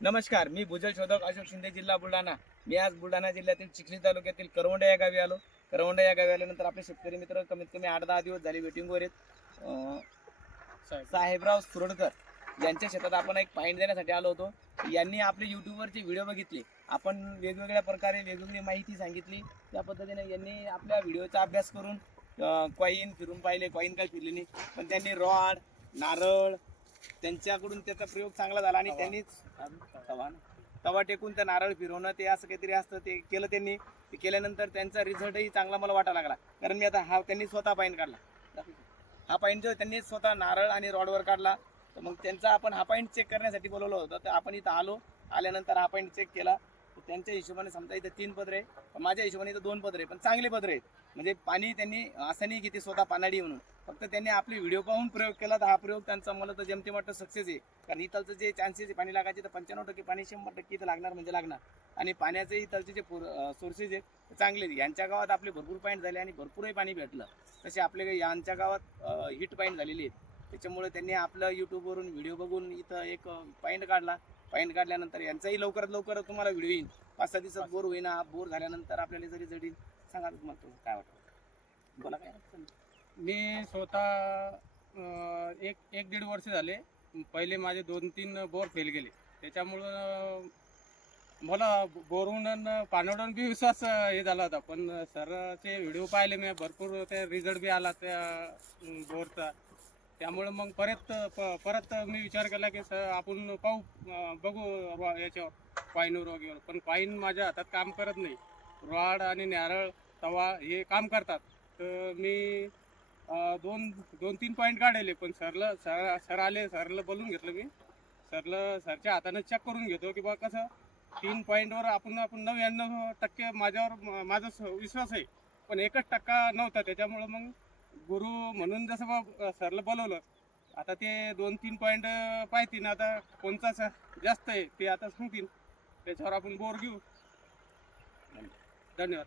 नमस्कार मी भुजल शोधक अशोक शिंदे जिल्हा बुलढाणा. मी आज बुलढाणा जिल्ह्यातील चिखली तालुक्यातील करवंडा या गावी आलो. करवंडा या गावी आल्यानंतर आपले शेतकरी मित्र कमीत कमी आठ दहा दिवस झाले वेटिंगवर आहेत. साहेबराव सुरडकर यांच्या शेतात आपण एक पाहिण देण्यासाठी आलो होतो. यांनी आपले यूट्यूबवरचे व्हिडिओ बघितले. आपण वेगवेगळ्या प्रकारे वेगवेगळी माहिती सांगितली. त्या पद्धतीने यांनी आपल्या व्हिडिओचा अभ्यास करून कॉईन फिरून पाहिले. कॉईन काय फिरले नाही. पण त्यांनी रॉड नारळ त्यांच्याकडून त्याचा प्रयोग चांगला झाला आणि. त्यांनीच तवा टेकून त्या नारळ फिरवणं ते असं काहीतरी असतं ते केलं त्यांनी. ते केल्यानंतर त्यांचा रिझल्टही चांगला मला वाटायला लागला. कारण मी आता हा त्यांनी स्वतः पाईन काढला. हा पाईन जो त्यांनी स्वतः नारळ आणि रॉडवर काढला. तर मग त्यांचा आपण हा पॉईंट चेक करण्यासाठी बोलवलं होतं. तर आपण इथं आलो. आल्यानंतर हा पॉईंट चेक केला. त्यांच्या हिशोबाने समजा इथं तीन पदरे आहे माझ्या हिशोबाने इथं दोन पदरे आहे. पण चांगले पदरे आहेत. म्हणजे पाणी त्यांनी असं नाही की ते स्वतः पानाडी म्हणून. फक्त त्यांनी आपले व्हिडिओ पाहून प्रयोग केला तर हा प्रयोग त्यांचा मला तर जमते वाटतं सक्सेस आहे. कारण इथलचं जे चान्सेस आहे पाणी लागायचे तर पंच्याण्णव टक्के पाणी शंभर टक्के इथं लागणार म्हणजे लागणार. आणि पाण्याचे इथलचे जे सोर्सेस आहेत ते चांगले आहेत. यांच्या गावात आपले भरपूर पॉईंट झाले आणि भरपूरही पाणी भेटलं. तसे आपले यांच्या गावात हिट पॉईंट झालेली आहेत. त्याच्यामुळे त्यांनी आपलं यूट्यूबवरून व्हिडिओ बघून इथं एक पॉईंट काढला. पॉईंट काढल्यानंतर यांचाही लवकरात लवकर तुम्हाला व्हिडिओ येईल पाच सहा दिवसात बोर होईना बोर झाल्यानंतर आपल्याला जरी जडील सांगा तुम्हाला तुम्ही काय वाटतं. बोला काय मी स्वतः एक एक दीड वर्ष झाले. पहिले माझे दोन तीन बोर फेल गेले. त्याच्यामुळं मला बोरहून पाणवडून बी विश्वास हे झाला होता. पण सरचे व्हिडिओ पाहिले मी भरपूर ते रिझल्ट बी आला त्या बोरचा. त्यामुळं मग परत प- परत मी विचार केला की सर आपण पाहू बघू याच्यावर पाईनवर वगैरे पण पाईन माझ्या हातात काम करत नाही. रॉड आणि नारळ तवा हे काम करतात. तर मी दोन दोन तीन पॉईंट काढले पण सरला सर सर आले सरला बोलून घेतलं मी. सरला सरच्या हातानं चेक करून घेतो की बा कसं तीन पॉईंटवर आपण आपण नव्याण्णव टक्के माझ्यावर माझा स- विश्वास आहे. पण एकच टक्का नव्हता त्याच्यामुळं मग गुरु म्हणून जसं बा सरला बोलवलं आता ते दोन तीन पॉईंट पाहतील. आता कोणता जास्त आहे ते आता सांगतील. त्याच्यावर आपण बोर घेऊ. धन्यवाद.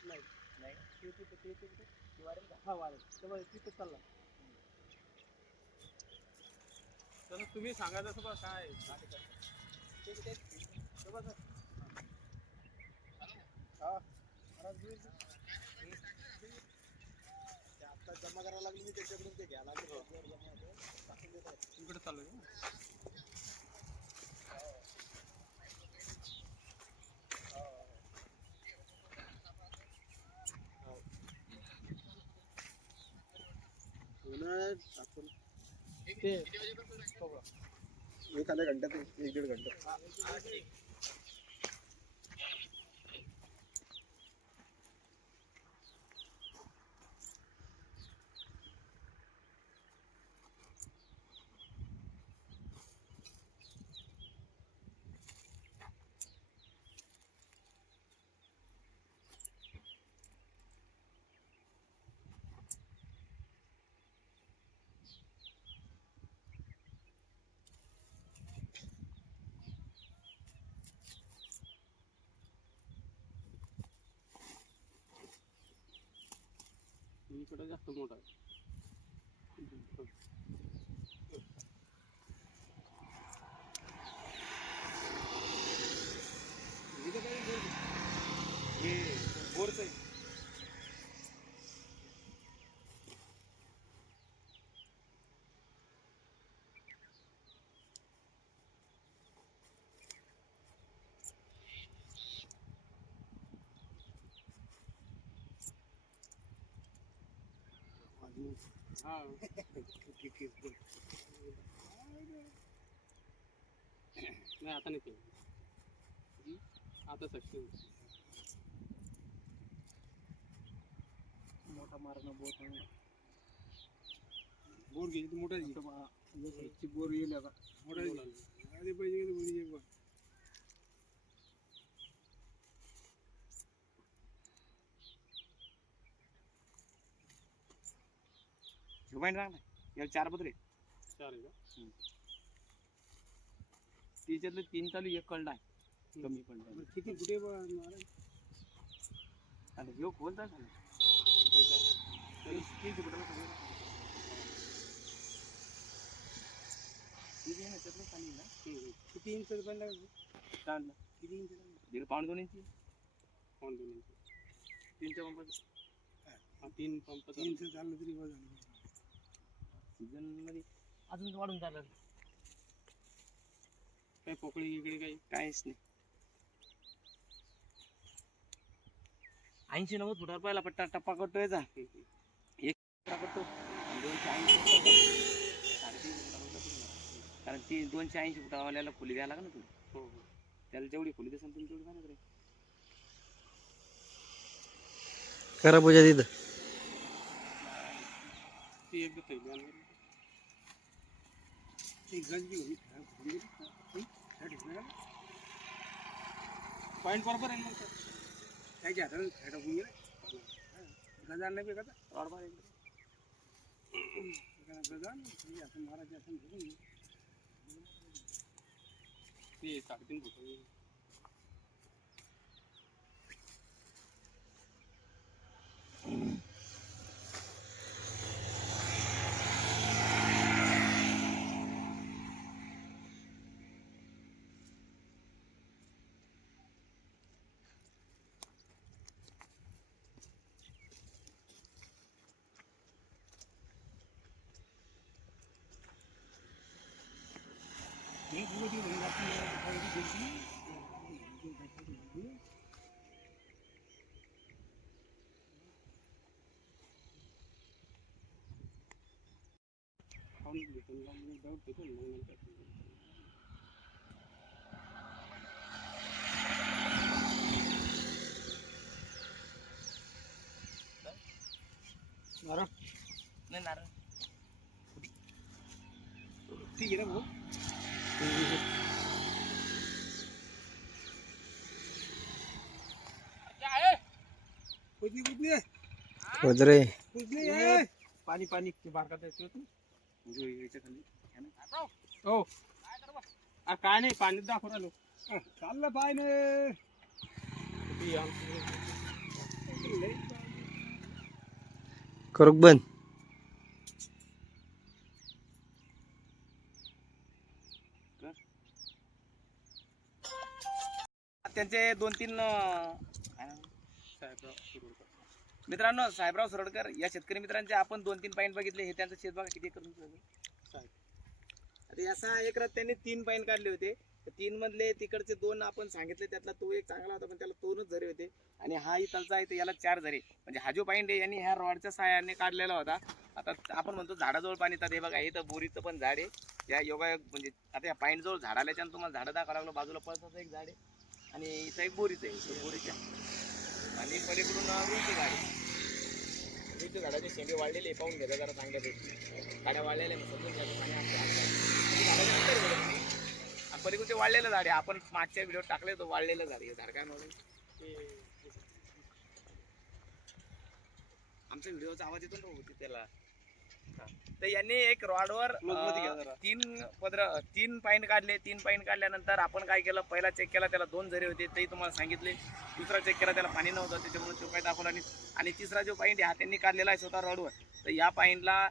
नाही नाही ते- ते- ते- ते- ते- ते वाढेल का? हा वाढेल तेव्हा तिथे चालला तर तुम्ही सांगा जसं बा काय आहे. ते- ते- ते- ते बघा. हा. ते आता जमा करायला लागली मी त्याच्याकडून ते घ्यायला लागलो. वर जमा होतं. टाकून देतो. इकडे चालू आहे का? आपण ते एखाद्या घंट्यात एक दीड घंटा इकडं जास्त मोठा आहे हे बोरचं आहे. नाही आता नाही केलं. आता सक्सेस मोठा मारणं बोट बोर घ्यायची मोठा बोर येईल आता. पाईन चांगला आहे. याला चार पत्रे चार आहे का? त्याच्यातलं तीन चालू एक कळला आहे कमी पडला बरं, किती कुठे आता ह्यो खोलता फुटाला खोल. ठीक आहे ना, त्यातलं पाणी आहे ना. किती इंच पण चांगलं. किती इंच दीड पाऊण दोन इंची पाऊण दोन तीनच्या पंपाचं. तीन पंप तीन इंच चाललं तरी बरं झालं. सीझनमध्ये अजून वाढून चाललं काही पोकळी इकडे काही काहीच नाही. ऐंशी नव्वद फुटावर पहिला पट्टा टप्पा करतो याचा फुटा करतो. दोनशे ऐंशी. साडेतीनशे. कारण ती दोनशे ऐंशी फुटावाल्याला खोली द्यायला लागेल ना तुम्ही. हो हो. त्याला जेवढी खोली देसाल तुम्ही तेवढी काय करायचं करा पूजा तिथं. ती एकदा थैली आणली ती गंज बी होती खराब होऊन गेली. हं? काय ठेवलं? पॉईंट बरोबर आहे ना मग ते. त्याच्या हाताने फॅट होऊन गेलं गजान नाही का रॉड बार एकदम. गजान त्याच्या हाताने मारायच्या हाताने धरून घे. ते साडेतीन फुट खाऊन भेटून जाऊन जाऊ भेटून मग नंतर नारळ नाही नारळ ठीक आहे ना भाऊ आहे पाणी पाणी ते बारकात येते होतं. जो याच्या खाली. हो काय नाही पाणी दाखवू राहिलो चाललं पाय करू का बंद? त्यांचे दोन तीन? मित्रांनो साहेबराव सरडकर या शेतकरी मित्रांचे आपण दोन तीन पाईन बघितले. हे त्यांचं शेत बघा किती करून तुमचं झालं? आता या सहा एकरात त्यांनी तीन पाईन काढले होते. तीन मधले तिकडचे दोन आपण सांगितले त्यातला तो एक चांगला होता पण त्याला दोनच झरे होते. आणि हा इथलचा आहे तर याला चार झरे. म्हणजे हा जो पाईंड आहे यांनी ह्या रॉडच्या सहाय्याने काढलेला होता. आता आपण म्हणतो झाडाजवळ पाणी तर हे बघा इथं बोरीचं पण झाड आहे. या योगा म्हणजे आता या पाईंडजवळ झाड आल्याच्या तुम्हाला झाडं दाखवा लागलं बाजूला पळसाचं एक झाड आहे. आणि इथं एक बोरीचं आहे बोरीच्या आणि पलीकडून रुईचं झाड आहे झाडाचे शेंडे वाढलेले आहे, पाहून घेता जरा चांगल्यापैकी गाड्या वाढलेल्या समजून घ्या. पाणी आणि पलीकडून ते वाढलेलं झाड आहे. आपण मागच्या व्हिडिओ टाकले तो वाढलेलं झाड आहे. हे झाड काय म्हणून? आमच्या व्हिडिओचा आवाज येतो ना होती त्याला तर यांनी एक रॉडवर. तीन पदर तीन पाईन काढले. तीन पाईन काढल्यानंतर आपण काय केलं? पहिला चेक केला त्याला दोन झरे होते तेही तुम्हाला सांगितले. दुसरा चेक केला त्याला पाणी नव्हतं त्याच्यामुळे तो काय दाखवला नाही. आणि तिसरा जो पाईंट हा त्यांनी काढलेला आहे स्वतः रॉडवर. तर या पाईंटला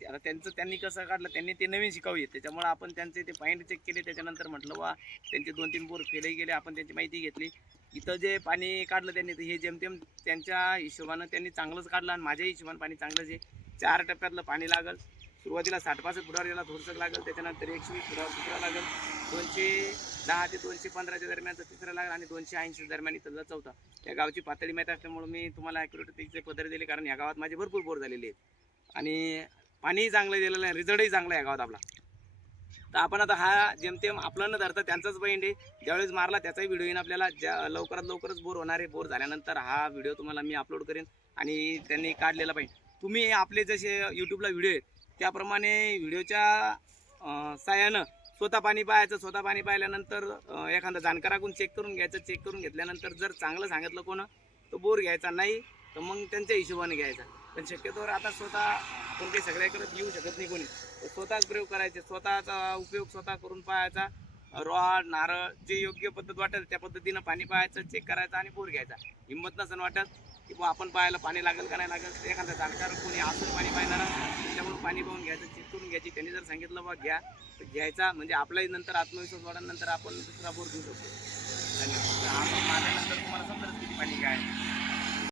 आता त्यांचं त्यांनी कसं काढलं? त्यांनी ते नवीन शिकावी. त्याच्यामुळे आपण त्यांचे ते पॉईंट चेक केले. त्याच्यानंतर म्हटलं वा त्यांचे दोन तीन बोर फेलही गेले. आपण त्यांची माहिती घेतली. इथं जे पाणी काढलं त्यांनी हे जेमतेम त्यांच्या हिशोबानं त्यांनी चांगलंच काढलं आणि माझ्या हिशोबानं पाणी चांगलंच आहे. चार टप्प्यातलं पाणी लागल. सुरुवातीला साठ पासष्ट फुटावर याला थोडंसं लागेल त्याच्यानंतर एकशे वीस फुटावर दुसरा लागेल. दोनशे दहा ते दोनशे पंधराच्या दरम्यानचं तिसरा लागेल आणि दोनशे ऐंशी दरम्यान इथं चौथा. या गावची पातळी माहीत असल्यामुळे मी तुम्हाला ॲक्युरेट तिचे पदर दिले कारण या गावात माझे भरपूर बोर झालेले आहेत. आणि पाणीही चांगलं दिलेलं आहे रिझल्टही चांगला आहे या गावात आपला. तर आपण आता हा जेमतेम आपलं न धरता त्यांचाच बहिंड आहे. ज्यावेळेस मारला त्याचाही व्हिडिओ येईन आपल्याला. ज्या लवकरात लवकरच बोर होणार आहे बोर झाल्यानंतर हा व्हिडिओ तुम्हाला मी अपलोड करेन आणि त्यांनी काढलेला पाहिजे. तुम्ही आपले जसे यूट्यूबला व्हिडिओ आहेत त्याप्रमाणे व्हिडिओच्या साह्यानं स्वतः पाणी पाहायचं स्वतः पाणी पाहिल्यानंतर एखादा जाणकाराकडून चेक करून घ्यायचं चेक करून घेतल्यानंतर जर चांगलं सांगितलं कोण तर बोर घ्यायचा नाही तर मग त्यांच्या हिशोबाने घ्यायचा. पण शक्यतोवर आता स्वतः आपण काही सगळ्याकडे येऊ शकत नाही कोणी. तर स्वतःच प्रयोग करायचे स्वतःचा उपयोग स्वतः करून पाहायचा. रॉड नारळ जे योग्य पद्धत वाटेल त्या पद्धतीनं पाणी पाहायचं चेक करायचं आणि बोर घ्यायचा. हिंमत नसन वाटत की बा आपण पाहायला पाणी लागेल का नाही लागेल. एखादा जाणकार कोणी असं पाणी पाहणार त्याच्यामुळे पाणी पाहून घ्यायचं चेक करून घ्यायची. त्यांनी जर सांगितलं बा घ्या तर घ्यायचा. म्हणजे आपलाही नंतर आत्मविश्वास वाढल्यानंतर आपण दुसरा बोर घेऊ शकतो. धन्यवाद. आपण मारल्यानंतर तुम्हाला समजेल किती पाणी काय